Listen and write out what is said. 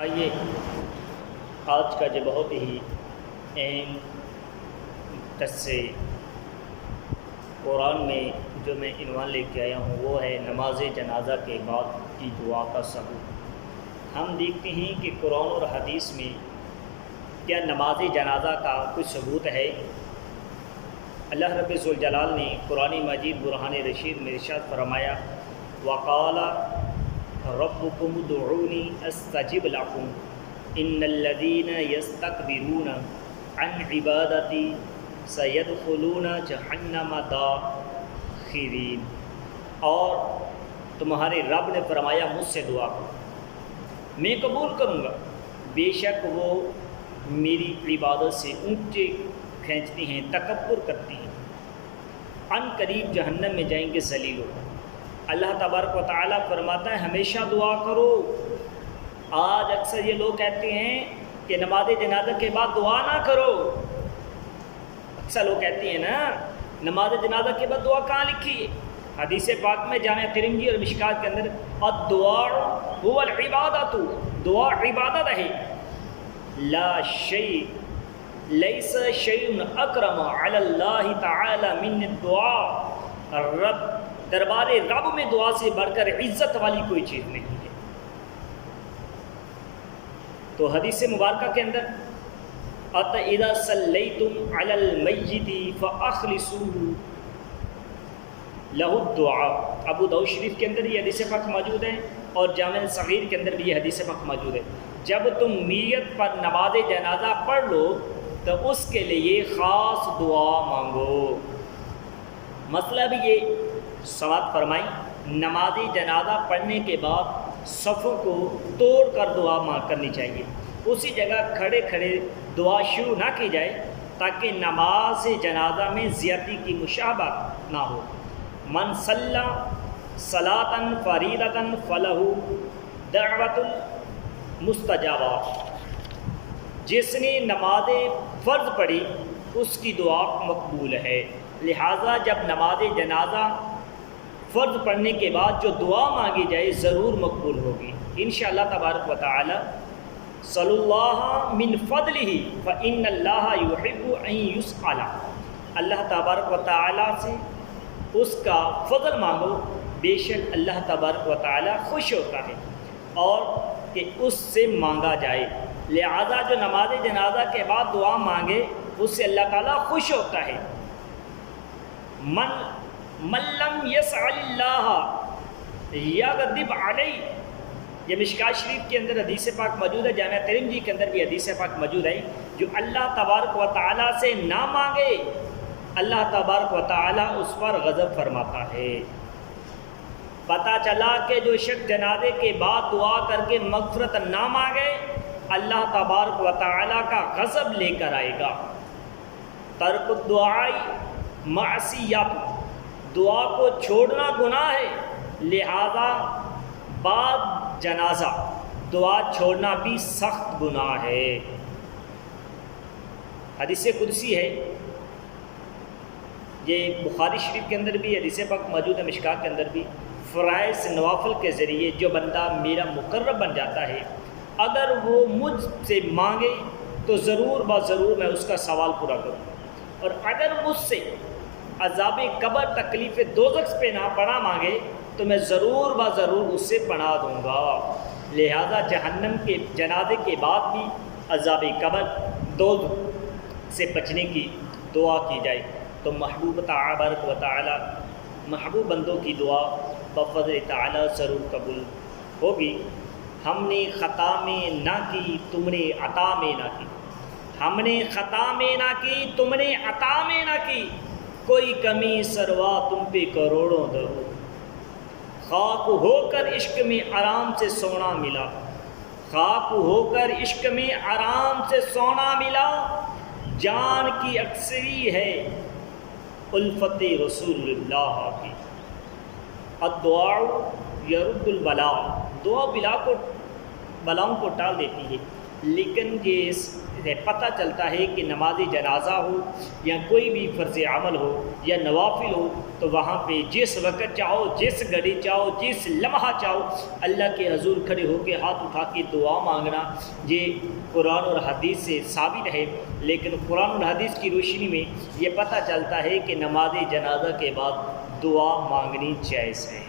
آئیے آج کا جو بہت ہی اہم درس قرآن میں جو میں عنوان لے کے آیا ہوں وہ ہے نماز جنازہ کے بعد کی دعا کا ثبوت۔ ہم دیکھتے ہیں کہ قرآن اور حدیث میں کیا نماز جنازہ کا کچھ ثبوت ہے۔ اللہ رب ذوالجلال نے قرآن مجید برہان رشید میں ارشاد فرمایا وقال ربکم ادعونی استجب لکم ان الذین یستکبرون عن عبادتی سیدخلون جہنم داخرین، اور تمہارے رب نے فرمایا مجھ سے دعا کرو میں قبول کروں گا، بے شک وہ میری عبادت سے اونچے کھینچتی ہیں، تکبر کرتی ہیں، ان قریب جہنم میں جائیں گے ذلیل ہو۔ اللہ تبارک و تعالیٰ فرماتا ہے ہمیشہ دعا کرو۔ آج اکثر یہ لوگ کہتے ہیں کہ نماز جنازہ کے بعد دعا نہ کرو۔ اکثر لوگ کہتے ہیں نا نماز جنازہ کے بعد دعا کہاں لکھی ہے؟ حدیث پاک میں جامع ترمذی اور مشکات کے اندر الدعاء هو العبادۃ، دعا عبادت ہے۔ لا شیء لیس شیء اکرم علی اللہ تعالی من الدعاء، رب دربار رب میں دعا سے بڑھ کر عزت والی کوئی چیز نہیں ہے۔ تو حدیث مبارکہ کے اندر اذا صلیتم علی المیت فاخلصوا لہ الدعاء، ابو داؤد شریف کے اندر یہ حدیث پاک موجود ہے اور جامع صغیر کے اندر بھی یہ حدیث پاک موجود ہے۔ جب تم میت پر نماز جنازہ پڑھ لو تو اس کے لیے خاص دعا مانگو۔ مطلب یہ سماعت فرمائی، نماز جنازہ پڑھنے کے بعد صفوں کو توڑ کر دعا مانگ کرنی چاہیے، اسی جگہ کھڑے کھڑے دعا شروع نہ کی جائے تاکہ نماز جنازہ میں زیادتی کی مشابہت نہ ہو۔ من صلی صلاۃ فریضۃ فلہ دعوۃ مستجابہ، جس نے نماز فرض پڑھی اس کی دعا مقبول ہے۔ لہٰذا جب نماز جنازہ فرض پڑھنے کے بعد جو دعا مانگی جائے ضرور مقبول ہوگی انشاءاللہ تبارک و تعالی۔ صلی اللہ من فضلہ فإن اللہ یحب ان یسأل، اللہ تبارک و تعالی سے اس کا فضل مانگو، بے شک اللہ تبارک و تعالی خوش ہوتا ہے اور کہ اس سے مانگا جائے۔ لہذا جو نماز جنازہ کے بعد دعا مانگے اس سے اللہ تعالیٰ خوش ہوتا ہے۔ من لم یسأل اللہ یغضب علیہ، یہ مشکات شریف کے اندر حدیث پاک موجود ہے، جامع ترمذی کے اندر بھی حدیث پاک موجود ہے۔ جو اللہ تبارک و تعالیٰ سے نہ مانگے اللہ تبارک و تعالیٰ اس پر غضب فرماتا ہے۔ پتہ چلا کہ جو شخص جنازے کے بعد دعا کر کے مغفرت نہ مانگے اللہ تبارک و تعالیٰ کا غضب لے کر آئے گا۔ ترک الدعاء معصیت، دعا کو چھوڑنا گناہ ہے، لہذا بعد جنازہ دعا چھوڑنا بھی سخت گناہ ہے۔ حدیث قدسی ہے، یہ بخاری شریف کے اندر بھی حدیث پاک موجود ہے، مشکات کے اندر بھی، فرائض نوافل کے ذریعے جو بندہ میرا مقرب بن جاتا ہے اگر وہ مجھ سے مانگے تو ضرور ضرور میں اس کا سوال پورا کروں گا، اور اگر مجھ سے عذاب قبر تکلیف دوزخ پہ نہ پناہ مانگے تو میں ضرور ضرور اس سے پناہ دوں گا۔ لہذا جہنم کے جنازے کے بعد بھی عذاب قبر دوزخ سے بچنے کی دعا کی جائے تو محبوب تبارک و تعالی محبوب بندوں کی دعا بفضل تعالی ضرور قبول ہوگی۔ ہم نے خطا میں نہ کی تم نے عطا میں نہ کی، ہم نے خطا میں نہ کی تم نے عطا میں نہ کی، کوئی کمی سروا تم پہ کروڑوں درود، خاک ہو کر عشق میں آرام سے سونا ملا، خاک ہو کر عشق میں آرام سے سونا ملا، جان کی اکثری ہے الفت رسول اللہ کی، الدعاء یرد البلاء، دعا بلاؤں کو ٹال دیتی ہے۔ لیکن یہ پتہ چلتا ہے کہ نماز جنازہ ہو یا کوئی بھی فرض عمل ہو یا نوافل ہو تو وہاں پہ جس وقت چاہو، جس گھڑی چاہو، جس لمحہ چاہو اللہ کے حضور کھڑے ہو کے ہاتھ اٹھا کے دعا مانگنا یہ قرآن اور حدیث سے ثابت ہے۔ لیکن قرآن اور حدیث کی روشنی میں یہ پتہ چلتا ہے کہ نماز جنازہ کے بعد دعا مانگنی جائز ہے۔